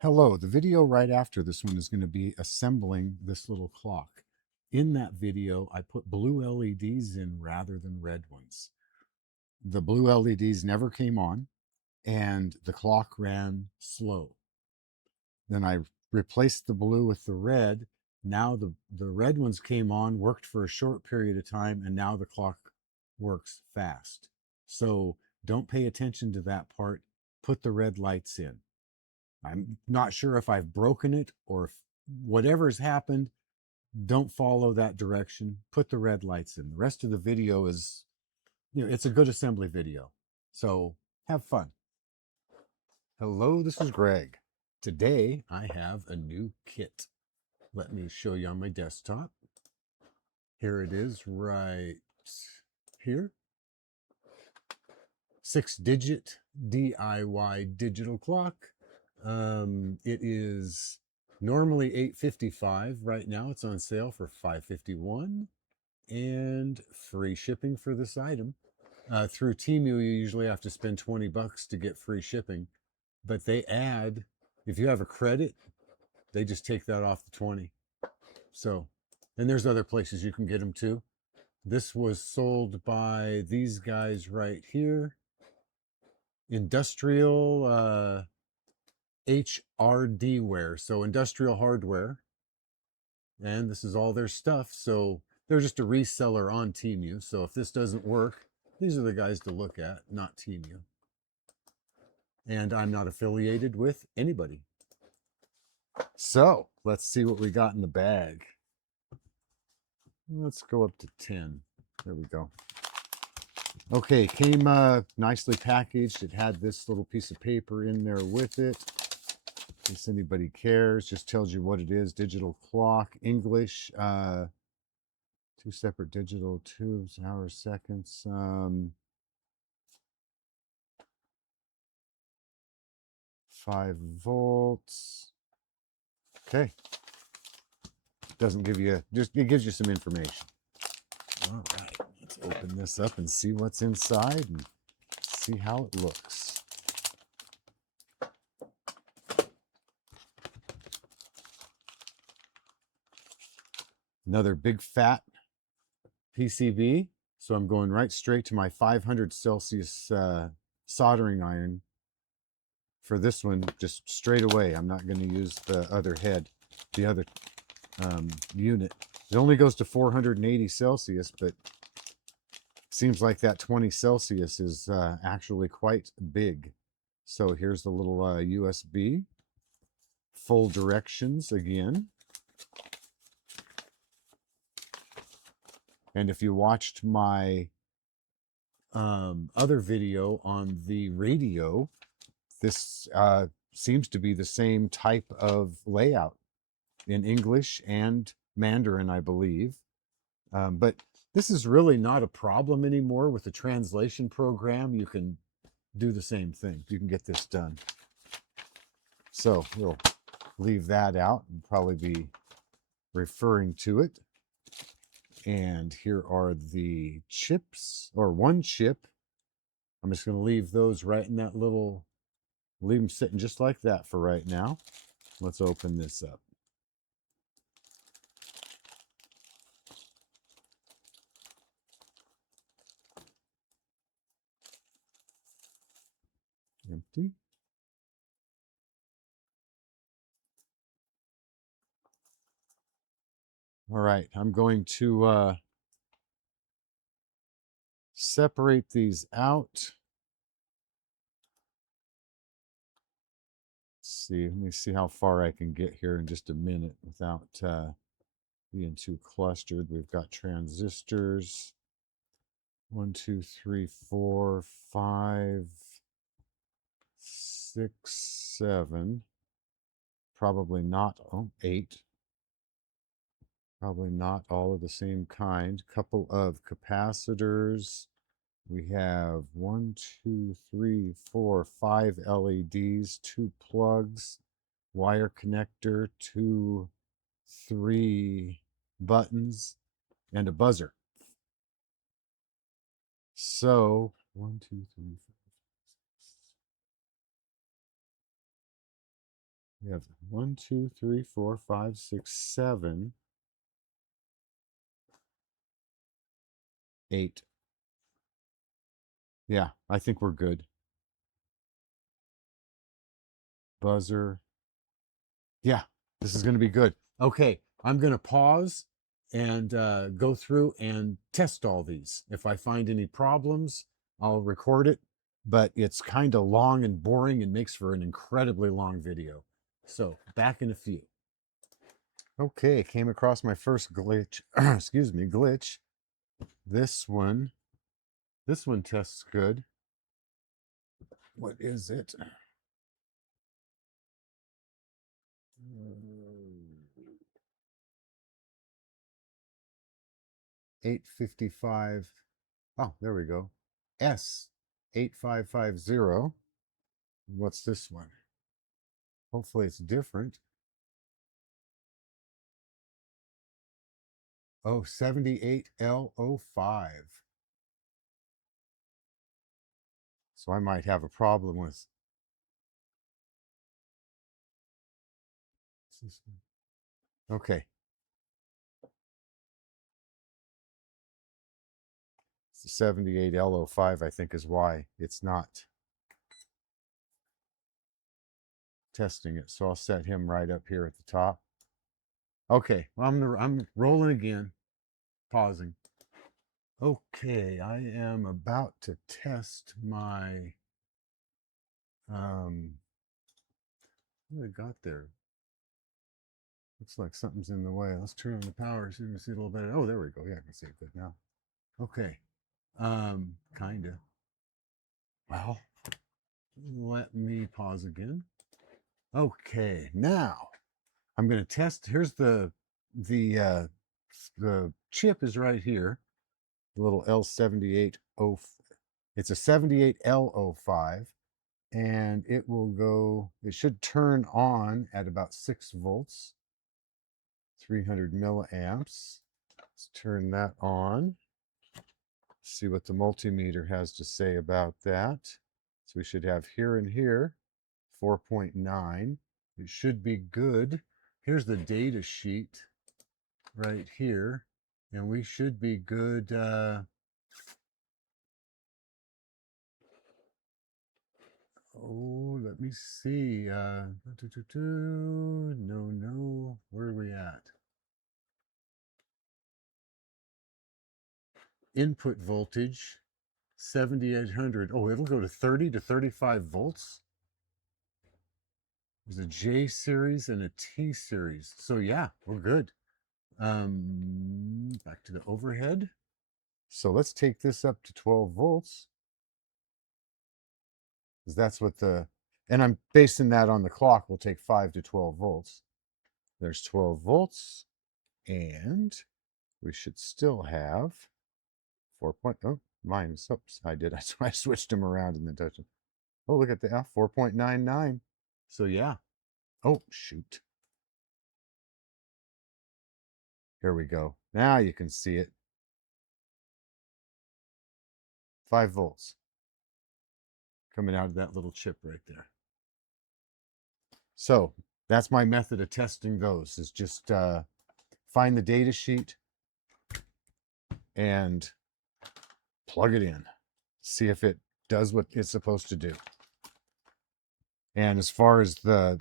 Hello, the video right after this one is going to be assembling this little clock. In that video, I put blue LEDs in rather than red ones. The blue LEDs never came on and the clock ran slow. Then I replaced the blue with the red. Now the red ones came on, worked for a short period of time, and now the clock works fast. So don't pay attention to that part. Put the red lights in. I'm not sure if I've broken it or if whatever's happened, don't follow that direction. Put the red lights in. The rest of the video is, it's a good assembly video. So have fun. Hello, this is Greg. Today I have a new kit. Let me show you on my desktop. Here it is right here. 6-digit DIY digital clock. It is normally $8.55. Right now it's on sale for $5.51 and free shipping for this item. Through Temu, you usually have to spend $20 to get free shipping, but they add, if you have a credit, they just take that off the 20. So, and there's other places you can get them too. This was sold by these guys right here. Industrial HRDware, so industrial hardware, and this is all their stuff. So they're just a reseller on Temu. So if this doesn't work, these are the guys to look at, not Temu. And I'm not affiliated with anybody. So let's see what we got in the bag. Let's go up to 10. There we go. Okay, came nicely packaged. It had this little piece of paper in there with it. In case anybody cares, just tells you what it is. Digital clock, English, 2 separate digital tubes, hours, seconds. 5 volts. Okay. Doesn't give you, just it gives you some information. All right, let's open this up and see what's inside and see how it looks. Another big fat PCB. So I'm going right straight to my 500 Celsius soldering iron for this one, just straight away. I'm not going to use the other head, the other unit. It only goes to 480 Celsius, but seems like that 20 Celsius is actually quite big. So here's the little USB. Full directions again. And if you watched my other video on the radio, this seems to be the same type of layout in English and Mandarin, I believe. But this is really not a problem anymore with the translation program. You can do the same thing. You can get this done. So we'll leave that out and probably be referring to it. And here are the chips, or one chip. I'm just going to leave those right in that little, leave them sitting just like that for right now. Let's open this up. Empty. All right, I'm going to separate these out. Let me see how far I can get here in just a minute without being too clustered. We've got transistors. 1, 2, 3, 4, 5, 6, 7. Probably not, 8. Probably not all of the same kind. Couple of capacitors. We have 1, 2, 3, 4, 5 LEDs, 2 plugs, wire connector, 2, 3 buttons, and a buzzer. So 1, 2, 3, 4. We have 1, 2, 3, 4, 5, 6, 7, 8. Yeah, I think we're good. Buzzer. Yeah, this is going to be good. Okay, I'm going to pause and go through and test all these. If I find any problems, I'll record it, but it's kind of long and boring and makes for an incredibly long video. So back in a few. Okay, came across my first glitch. Excuse me, glitch. This one tests good. What is it? 855. Oh, there we go. S8550. What's this one? Hopefully it's different. Oh, 78L05. So I might have a problem with this one. Okay. 78L05, I think, is why it's not testing it. So I'll set him right up here at the top. Okay, well, I'm rolling again, pausing. Okay, I am about to test my what I got there. Looks like something's in the way. Let's turn on the power so you can see a little better. Oh, there we go. Yeah, I can see it good now. Okay. Kinda. Well, let me pause again. Okay, now I'm going to test. Here's the chip is right here. The little L78O. It's a 78L05, and it will go. It should turn on at about 6 volts, 300 milliamps. Let's turn that on. See what the multimeter has to say about that. So we should have here and here 4.9. It should be good. Here's the data sheet right here, and we should be good. Oh, let me see. No. Where are we at? Input voltage 7,800. Oh, it'll go to 30 to 35 volts. There's a J series and a T series. So yeah, we're good. Back to the overhead. So let's take this up to 12 volts. Because that's what and I'm basing that on the clock. Will take 5 to 12 volts. There's 12 volts. And we should still have 4. Oh, mine. Oops, I did. I switched them around and then touched them. Oh, look at the F, 4.99. So yeah. Oh, shoot. Here we go. Now you can see it. 5 volts coming out of that little chip right there. So that's my method of testing those, is just find the data sheet and plug it in. See if it does what it's supposed to do. And as far as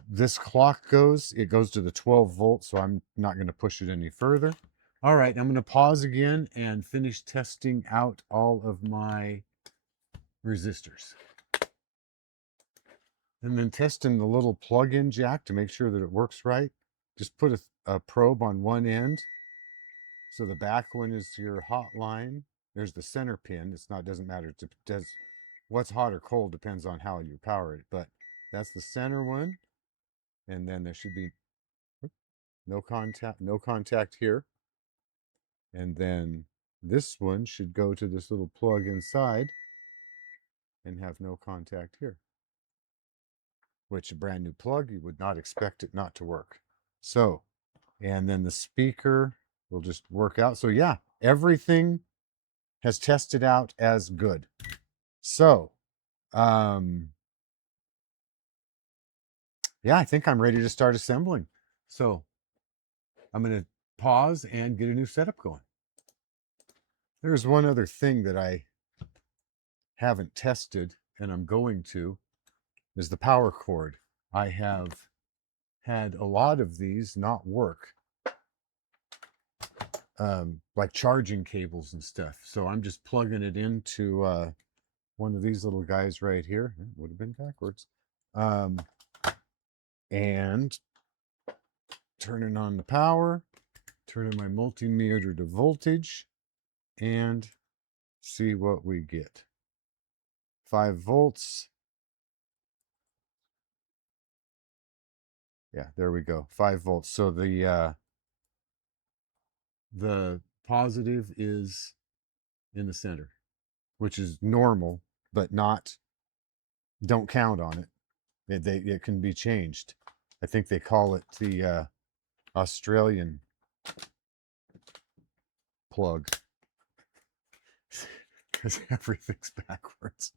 this clock goes, it goes to the 12 volts, so I'm not going to push it any further. All right, I'm going to pause again and finish testing out all of my resistors. And then testing the little plug-in jack to make sure that it works right. Just put a probe on one end. So the back one is your hot line. There's the center pin. Doesn't matter. It does what's hot or cold depends on how you power it. But that's the center one. And then there should be no contact here. And then this one should go to this little plug inside and have no contact here. Which a brand new plug, you would not expect it not to work. So, and then the speaker will just work out. So yeah, everything has tested out as good. So, yeah, yeah, I think I'm ready to start assembling. So I'm going to pause and get a new setup going. There's one other thing that I haven't tested and I'm going to is the power cord. I have had a lot of these not work, like charging cables and stuff. So I'm just plugging it into one of these little guys right here. It would have been backwards. Um, and turning on the power, turning my multimeter to voltage, and see what we get. 5 volts. Yeah, there we go. 5 volts. So the positive is in the center, which is normal, but not, don't count on it. It can be changed. I think they call it the Australian plug because everything's backwards.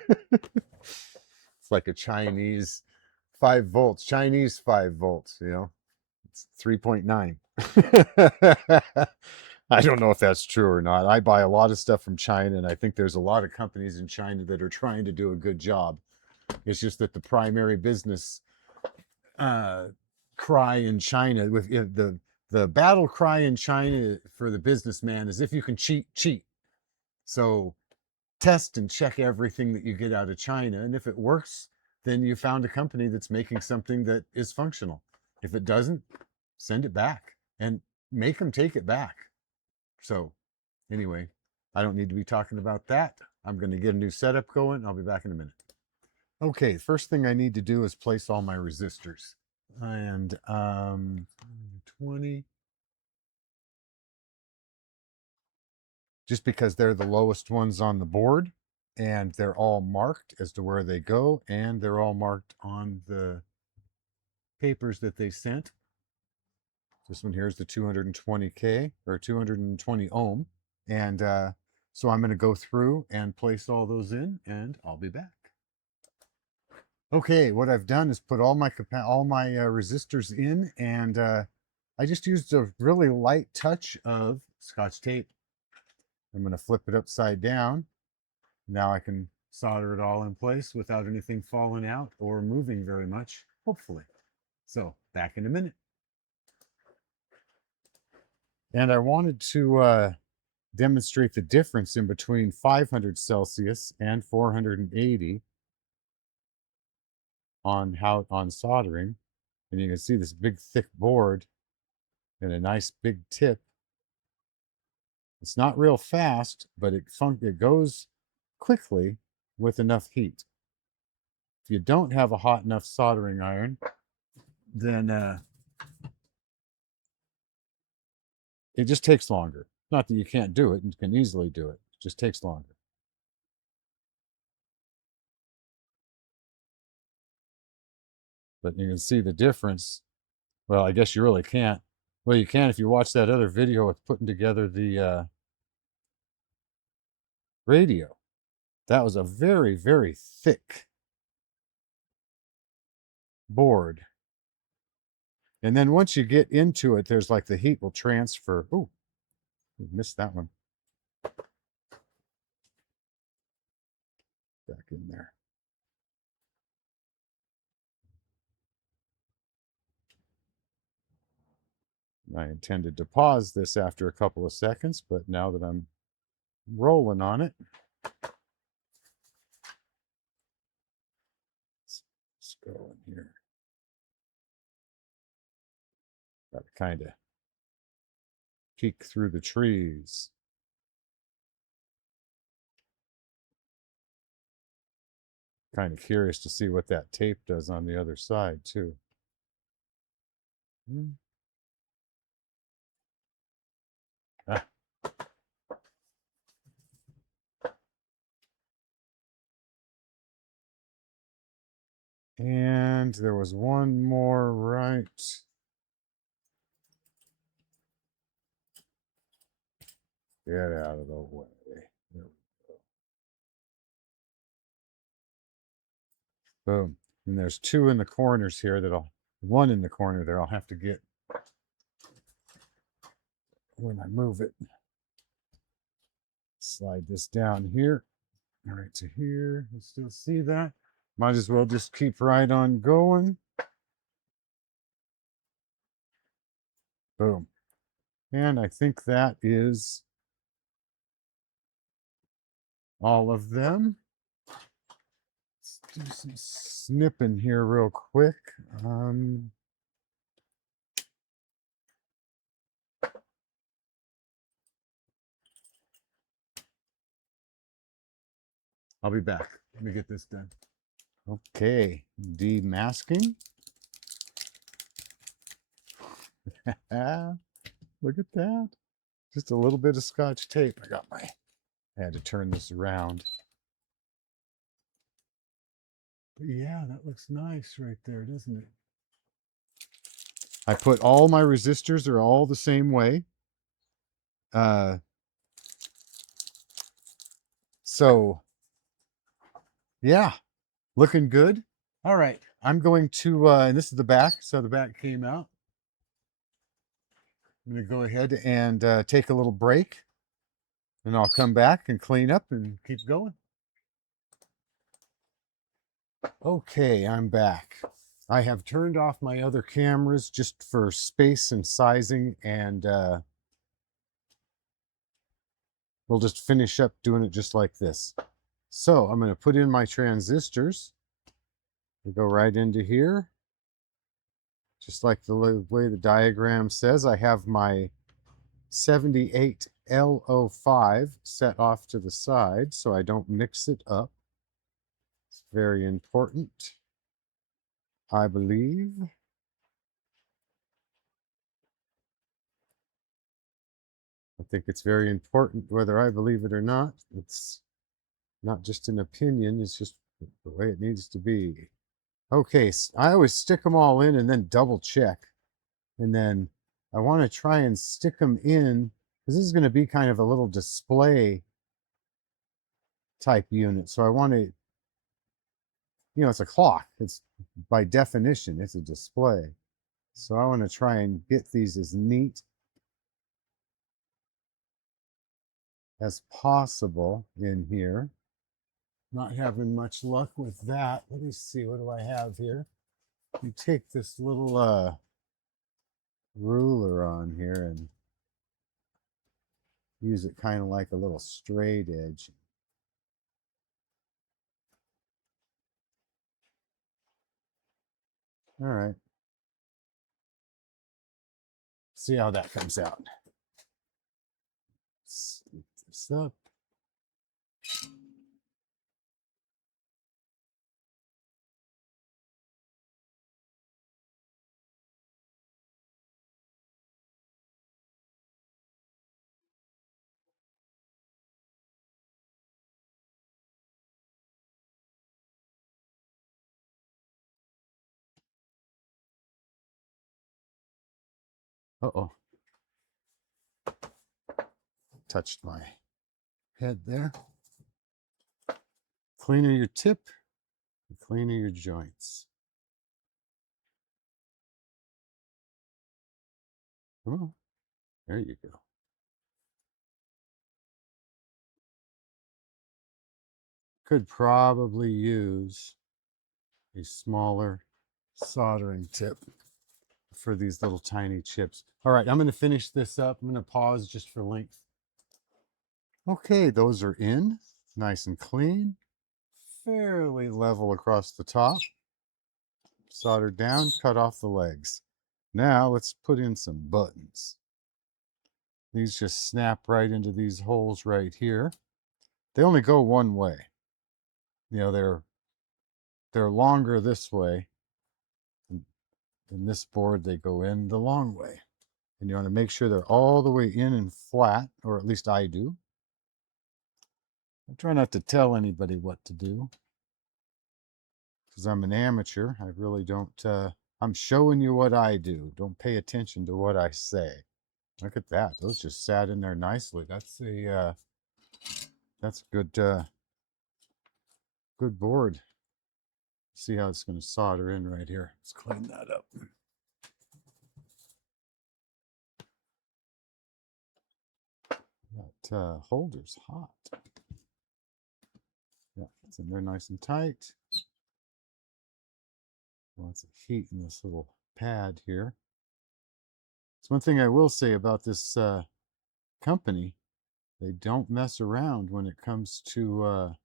It's like a Chinese 5 volts, Chinese 5 volts, you know, it's 3.9. I don't know if that's true or not. I buy a lot of stuff from China, and I think there's a lot of companies in China that are trying to do a good job. It's just that the primary business uh, cry in China, with the battle cry in China for the businessman is if you can cheat, cheat. So test and check everything that you get out of China, and if it works, then you found a company that's making something that is functional. If it doesn't, send it back and make them take it back. So anyway, I don't need to be talking about that. I'm going to get a new setup going. I'll be back in a minute. Okay, first thing I need to do is place all my resistors. And 20, just because they're the lowest ones on the board, and they're all marked as to where they go, and they're all marked on the papers that they sent. This one here is the 220K or 220 ohm. And so I'm going to go through and place all those in, and I'll be back. Okay, what I've done is put all my resistors in, and I just used a really light touch of Scotch tape. I'm going to flip it upside down. Now I can solder it all in place without anything falling out or moving very much, hopefully. So back in a minute. And I wanted to demonstrate the difference in between 500 Celsius and 480 on soldering. And you can see this big thick board and a nice big tip. It's not real fast, but it goes quickly with enough heat. If you don't have a hot enough soldering iron, then it just takes longer. Not that you can't do it, you can easily do it. It just takes longer. But you can see the difference. Well, I guess you really can't. Well, you can if you watch that other video with putting together the radio. That was a very, very thick board. And then once you get into it, there's like the heat will transfer. Oh, missed that one. Back in there. I intended to pause this after a couple of seconds, but now that I'm rolling on it, let's go in here. Got to kind of peek through the trees. Kind of curious to see what that tape does on the other side, too. Ah. And there was one more right. Get out of the way. There we go. Boom. And there's two in the corners here one in the corner there I'll have to get when I move it. Slide this down here, right to here. You still see that? Might as well just keep right on going. Boom. And I think that is all of them. Let's do some snipping here real quick. I'll be back. Let me get this done. Okay, demasking. Look at that. Just a little bit of Scotch tape. I had to turn this around. But yeah, that looks nice right there, doesn't it? I put all my resistors are all the same way. So yeah, looking good. All right, I'm going to, and this is the back, so the back came out. I'm going to go ahead and take a little break, and I'll come back and clean up and keep going. Okay, I'm back. I have turned off my other cameras just for space and sizing, and we'll just finish up doing it just like this. So I'm going to put in my transistors. We go right into here. Just like the way the diagram says, I have my 78L05 set off to the side so I don't mix it up. It's very important, I believe. I think it's very important whether I believe it or not. It's not just an opinion, it's just the way it needs to be. Okay, so I always stick them all in and then double check. And then I want to try and stick them in, because this is going to be kind of a little display type unit. So I want to, it's a clock. It's by definition, it's a display. So I want to try and get these as neat as possible in here. Not having much luck with that. Let me see, what do I have here? You take this little ruler on here and use it kind of like a little straight edge. All right. See how that comes out. Scoop this up. Uh-oh. Touched my head there. Cleaner your tip, the cleaner your joints. Oh, there you go. Could probably use a smaller soldering tip for these little tiny chips. All right, I'm going to finish this up. I'm going to pause just for length. Okay, those are in, nice and clean, fairly level across the top. Soldered down, cut off the legs. Now let's put in some buttons. These just snap right into these holes right here. They only go one way. They're longer this way. In this board, they go in the long way. And you want to make sure they're all the way in and flat, or at least I do. I try not to tell anybody what to do, because I'm an amateur. I really don't, I'm showing you what I do. Don't pay attention to what I say. Look at that. Those just sat in there nicely. That's a good board. See how it's going to solder in right here. Let's clean that up. That holder's hot. Yeah, it's in there nice and tight. Lots of heat in this little pad here. It's one thing I will say about this company. They don't mess around when it comes to,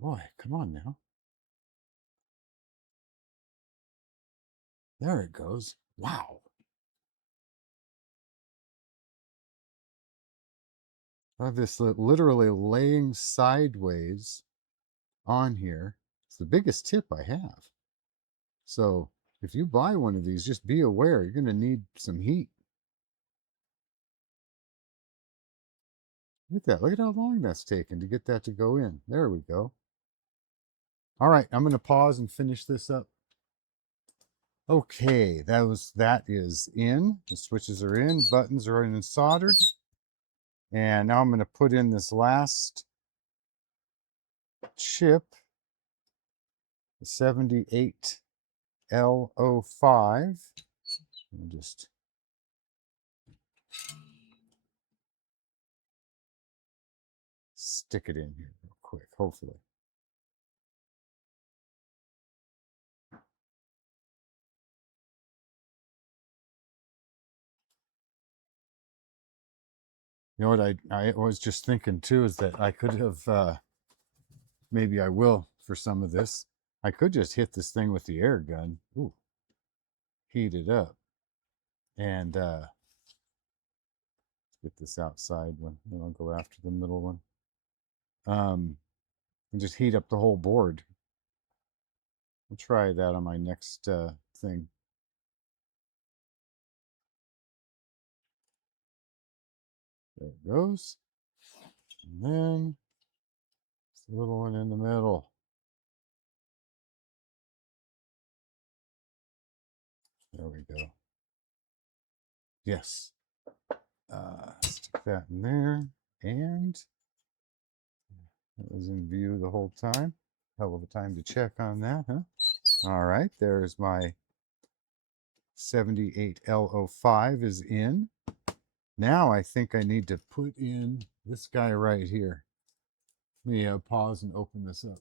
boy, come on now. There it goes. Wow. I have this literally laying sideways on here. It's the biggest tip I have. So if you buy one of these, just be aware you're going to need some heat. Look at that. Look at how long that's taken to get that to go in. There we go. All right, I'm going to pause and finish this up. Okay, that is in. The switches are in, buttons are in and soldered. And now I'm going to put in this last chip, the 78L05. And just stick it in here real quick, hopefully. You know what I was just thinking too is that I could have, maybe I will for some of this. I could just hit this thing with the air gun. Ooh, heat it up. And get this outside one. Then I'll go after the middle one. And just heat up the whole board. I'll try that on my next thing. There it goes. And then the little one in the middle. There we go. Yes. Stick that in there. And that was in view the whole time. Hell of a time to check on that, huh? All right, there's my 78L05 is in. Now I think I need to put in this guy right here. Let me pause and open this up.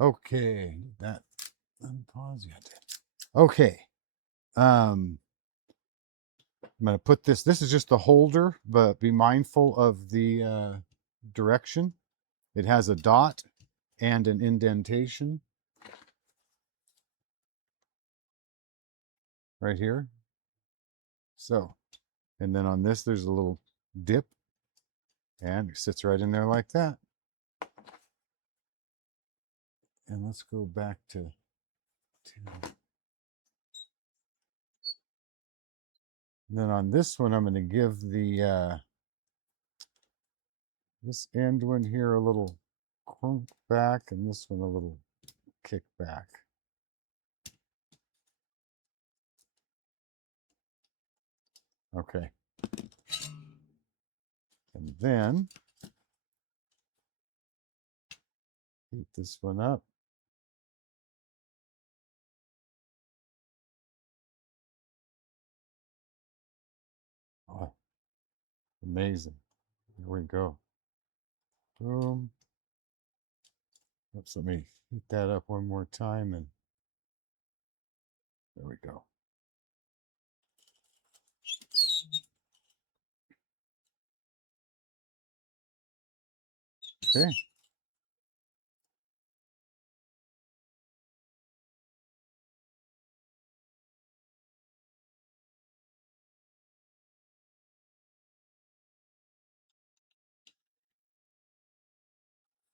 Okay, that unpause yet. Okay, I'm going to put this. This is just the holder, but be mindful of the direction. It has a dot and an indentation right here. So, and then on this, there's a little dip, and it sits right in there like that. And let's go back to 2. And then on this one, I'm going to give the this end one here a little crunk back, and this one a little kick back. Okay. And then heat this one up. Oh, amazing. Here we go. Boom. Oops, let me heat that up one more time, and there we go. Okay.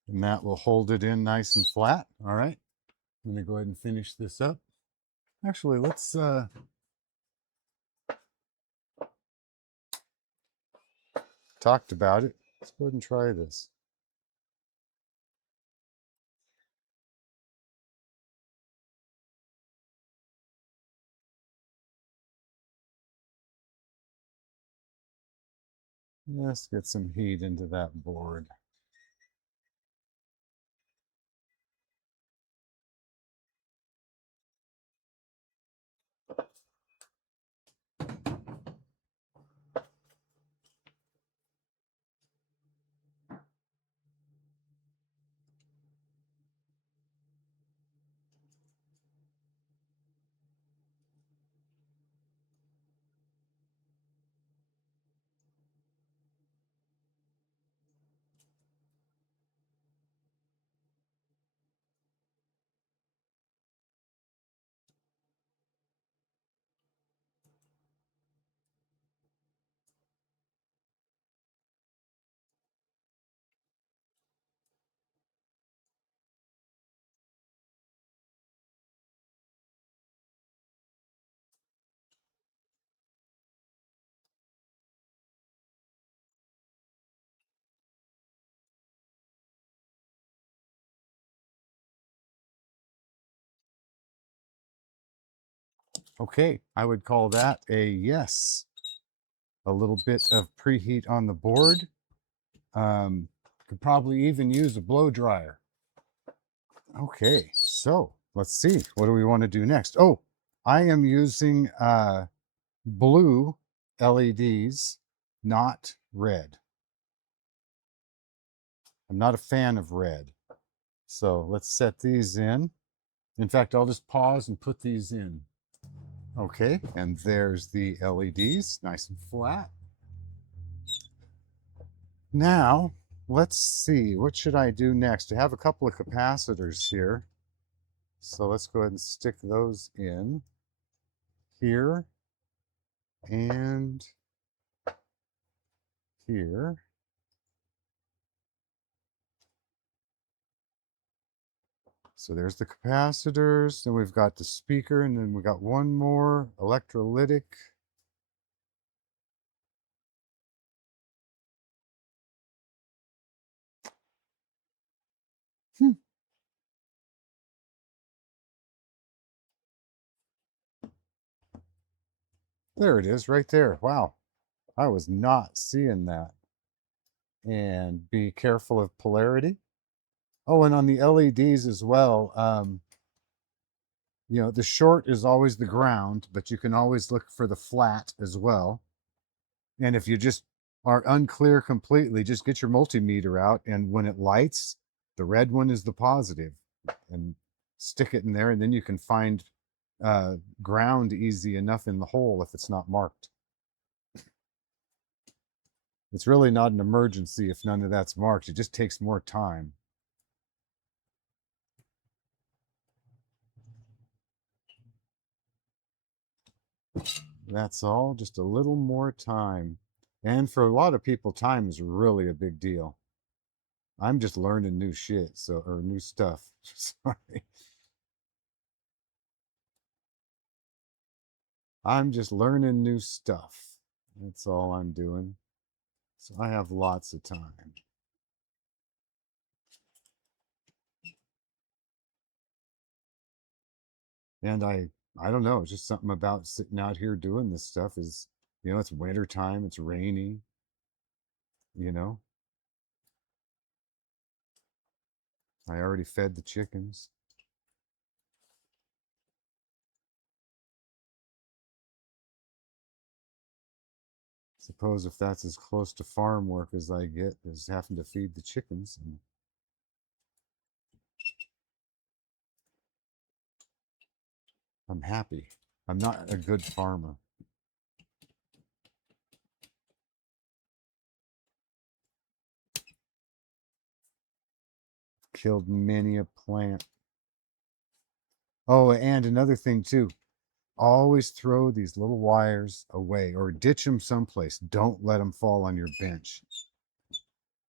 And that will hold it in nice and flat. All right. I'm going to go ahead and finish this up. Actually, let's talked about it. Let's go ahead and try this. Let's get some heat into that board. Okay, I would call that a yes. A little bit of preheat on the board. Could probably even use a blow dryer. Okay, so let's see. What do we want to do next? Oh, I am using blue LEDs, not red. I'm not a fan of red. So let's set these in. In fact, I'll just pause and put these in. Okay, and there's the LEDs, nice and flat. Now, let's see, what should I do next? I have a couple of capacitors here. So let's go ahead and stick those in here and here. So there's the capacitors, then we've got the speaker, and then we got one more electrolytic. Hmm. There it is, right there. Wow, I was not seeing that. And be careful of polarity. Oh, and on the LEDs as well, you know, the short is always the ground, but you can always look for the flat as well. And if you just are unclear completely, just get your multimeter out, and when it lights, the red one is the positive, and stick it in there, and then you can find ground easy enough in the hole if it's not marked. It's really not an emergency if none of that's marked. It just takes more time. That's all, just a little more time. And for a lot of people, time is really a big deal. I'm just learning new shit, so or new stuff. Sorry. I'm just learning new stuff. That's all I'm doing. So I have lots of time. And I don't know, it's just something about sitting out here doing this stuff is, you know, it's winter time, it's rainy, you know. I already fed the chickens. Suppose if that's as close to farm work as I get is having to feed the chickens, and I'm happy. I'm not a good farmer. Killed many a plant. Oh, and another thing too, always throw these little wires away or ditch them someplace. Don't let them fall on your bench.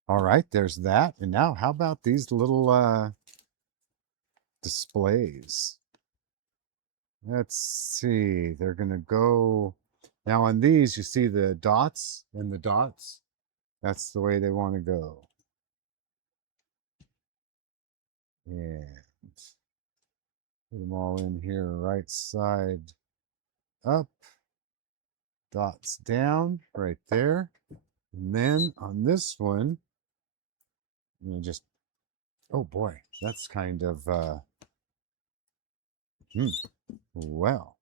All right, there's that. And now how about these little displays? Let's see. They're going to go now on these. You see the dots and the dots. That's the way they want to go. And put them all in here, right side up, dots down, right there. And then on this one, I'm gonna just, oh boy, that's kind of, hmm, well,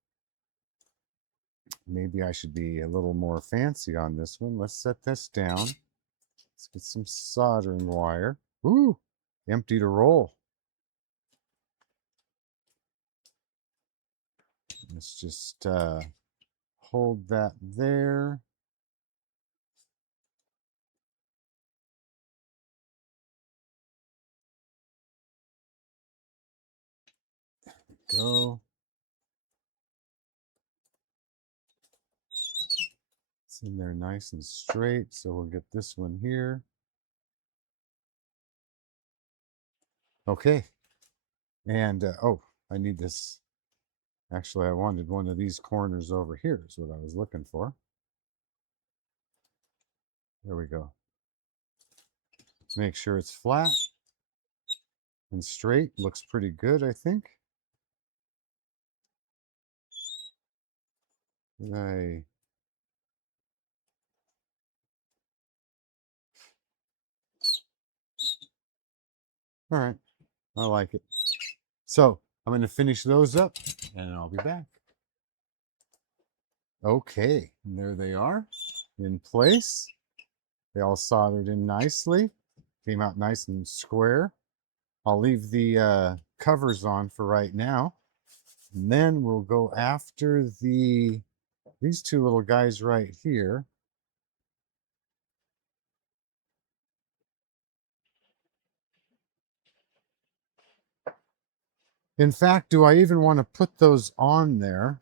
maybe I should be a little more fancy on this one. Let's set this down. Let's get some soldering wire. Ooh, empty to roll. Let's just hold that there. Go. It's in there nice and straight. So we'll get this one here. Okay. And oh, I need this. Actually, I wanted one of these corners over here is what I was looking for. There we go. Make sure it's flat and straight. Looks pretty good, I think. I, all right, I like it. So I'm going to finish those up and I'll be back. Okay, and there they are in place. They all soldered in nicely. Came out nice and square. I'll leave the covers on for right now. And then we'll go after these two little guys right here. In fact, do I even want to put those on there?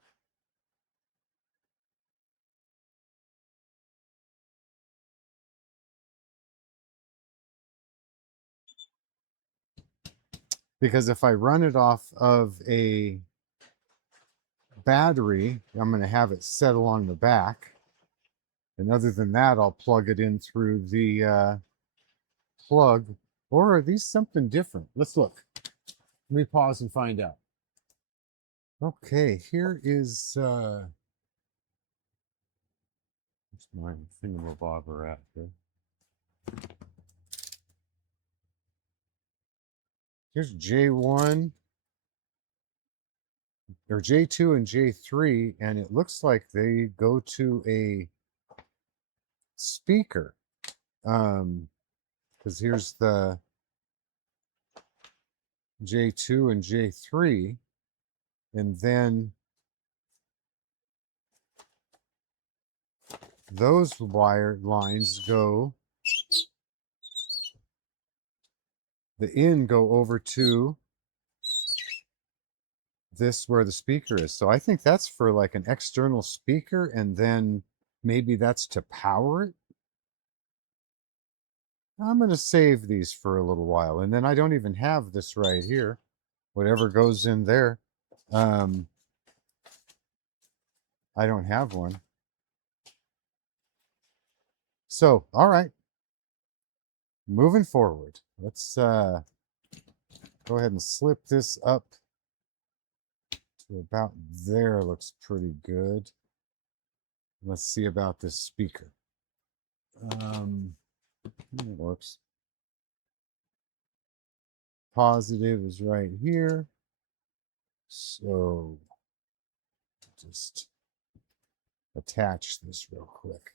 Because if I run it off of a battery, I'm going to have it set along the back. And other than that, I'll plug it in through the plug. Or are these something different? Let's look. Let me pause and find out. Okay, here is what's my thingamabobber at here? Here's J1 or J2 and J3, and it looks like they go to a speaker. Because here's the J2 and J3, and then those wire lines go, the in go over to this where the speaker is. So I think that's for like an external speaker, and then maybe that's to power it. I'm going to save these for a little while, and then I don't even have this right here. Whatever goes in there, um, I don't have one. So, all right, moving forward, let's go ahead and slip this up to about there. Looks pretty good. Let's see about this speaker. It works. Positive is right here. So just attach this real quick.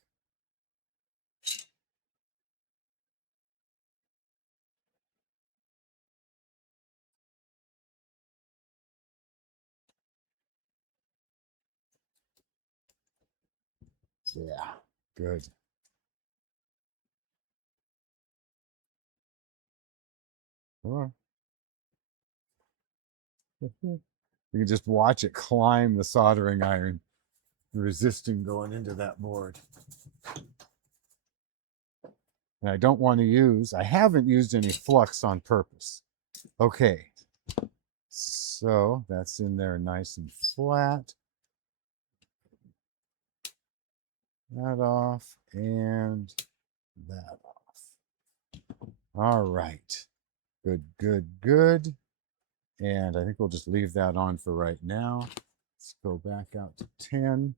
Yeah, good. All right. You can just watch it climb the soldering iron, resisting going into that board. And I don't want to use, I haven't used any flux on purpose. Okay, so that's in there nice and flat. That off and that off. All right, good, good, good. And I think we'll just leave that on for right now. Let's go back out to 10.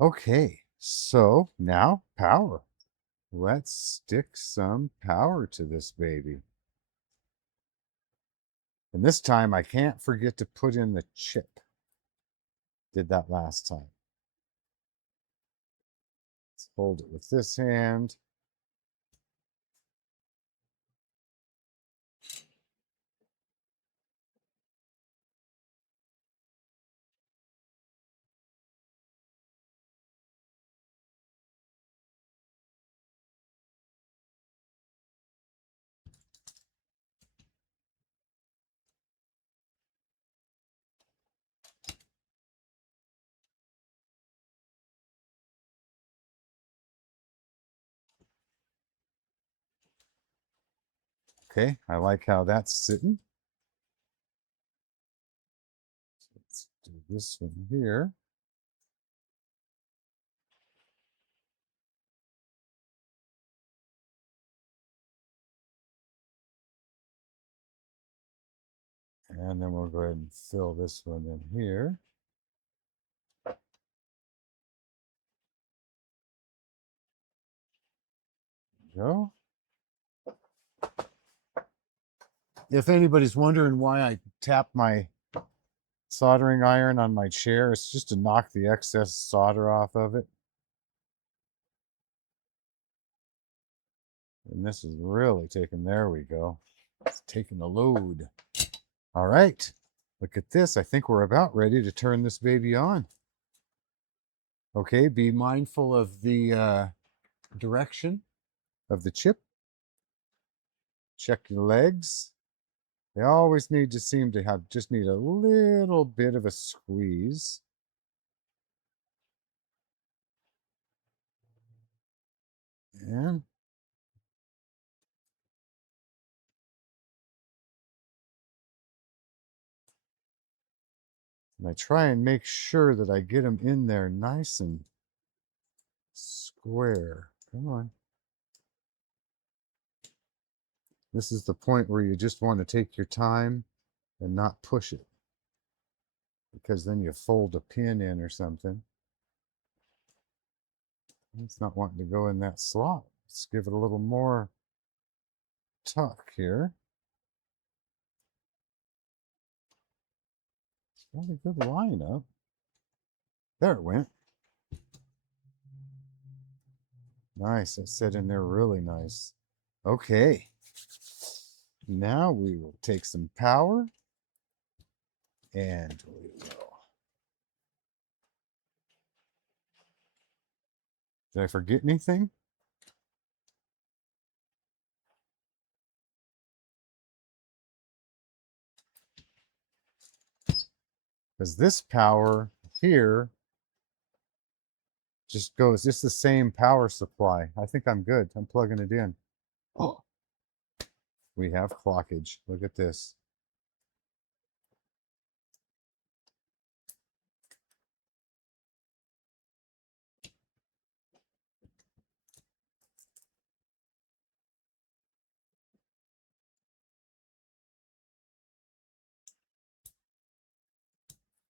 Okay, so now power. Let's stick some power to this baby. And this time I can't forget to put in the chip. Did that last time. Let's hold it with this hand. Okay, I like how that's sitting. Let's do this one here. And then we'll go ahead and fill this one in here. go. If anybody's wondering why I tap my soldering iron on my chair, it's just to knock the excess solder off of it. And this is really taking, there we go. It's taking the load. All right, look at this. I think we're about ready to turn this baby on. Okay, be mindful of the direction of the chip. Check your legs. They always need to seem to have, just need a little bit of a squeeze. And I try and make sure that I get them in there nice and square. Come on. This is the point where you just want to take your time and not push it, because then you fold a pin in or something. It's not wanting to go in that slot. Let's give it a little more tuck here. It's got a good line up. There it went. Nice. That set in there really nice. Okay. Now we will take some power and we will. Did I forget anything? Because this power here just goes, it's the same power supply. I think I'm good. I'm plugging it in. Oh, we have clockage. Look at this.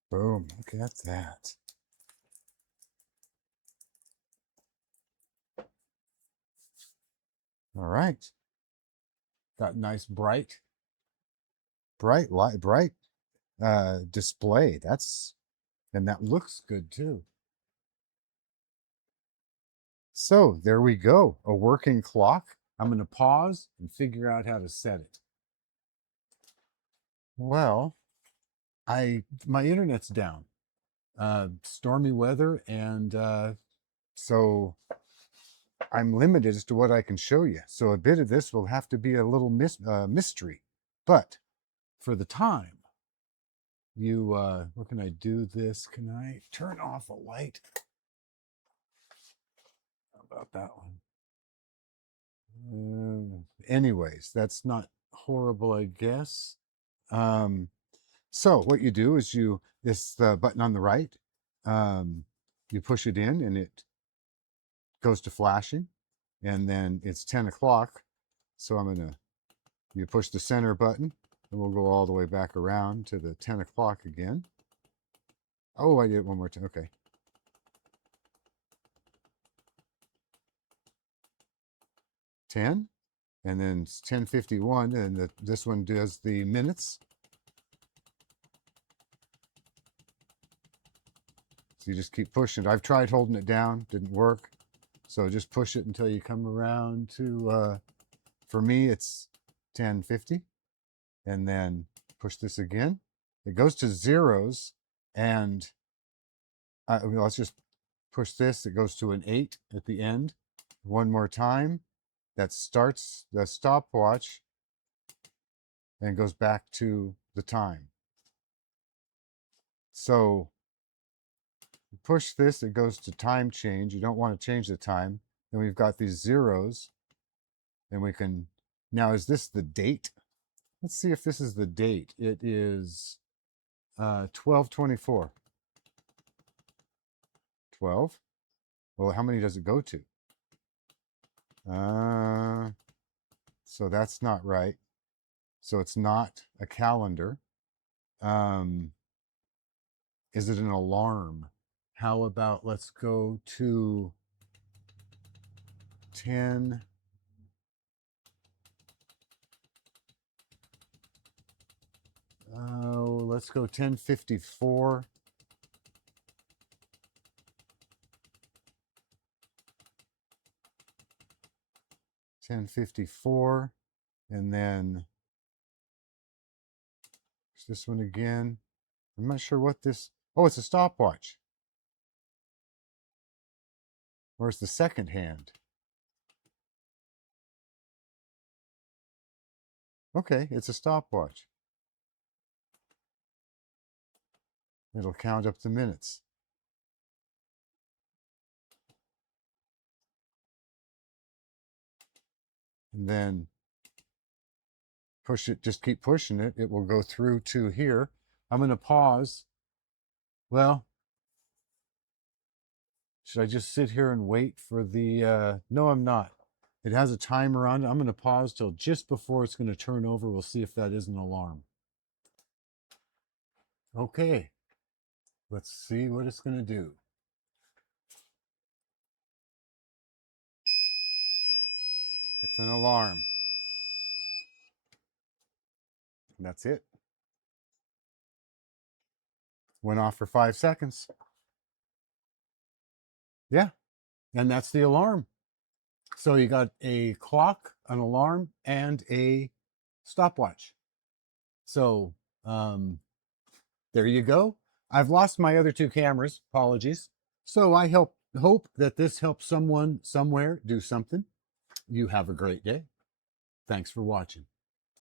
Boom. Look at that. All right. Got nice bright light, bright display. And that looks good too. So there we go, a working clock. I'm going to pause and figure out how to set it. Well, my internet's down. Stormy weather, and so I'm limited as to what I can show you. So a bit of this will have to be a little mystery. But for the time, where can I do this? Can I turn off a light? How about that one? Anyways, that's not horrible, I guess. So what you do is this button on the right, you push it in and it goes to flashing, and then it's 10 o'clock. So you push the center button and we'll go all the way back around to the 10 o'clock again. Oh, I did it one more time. Okay. 10, and then it's 10:51, and this one does the minutes. So you just keep pushing. I've tried holding it down, didn't work. So just push it until you come around to, for me, it's 10:50, and then push this again. It goes to zeros, and let's just push this. It goes to an 8 at the end. One more time. That starts the stopwatch and goes back to the time. So push this, it goes to time change. You don't want to change the time. Then we've got these zeros, and we can, now is this the date? Let's see if this is the date. It is 12/24. 12. Well, how many does it go to? So that's not right. So it's not a calendar. Is it an alarm? How about let's go to 10 Let's go 10:54. 10:54, and then this one again. I'm not sure what this. Oh, it's a stopwatch. Or it's the second hand. Okay, it's a stopwatch. It'll count up the minutes. And then push it, just keep pushing it. It will go through to here. I'm going to pause. Well, should I just sit here and wait for the, no, I'm not. It has a timer on it. I'm going to pause till just before it's going to turn over. We'll see if that is an alarm. Okay, let's see what it's going to do. It's an alarm. And that's it. Went off for 5 seconds. Yeah, and that's the alarm. So you got a clock, an alarm, and a stopwatch. So there you go. I've lost my other two cameras. Apologies. So I hope that this helps someone somewhere do something. You have a great day. Thanks for watching.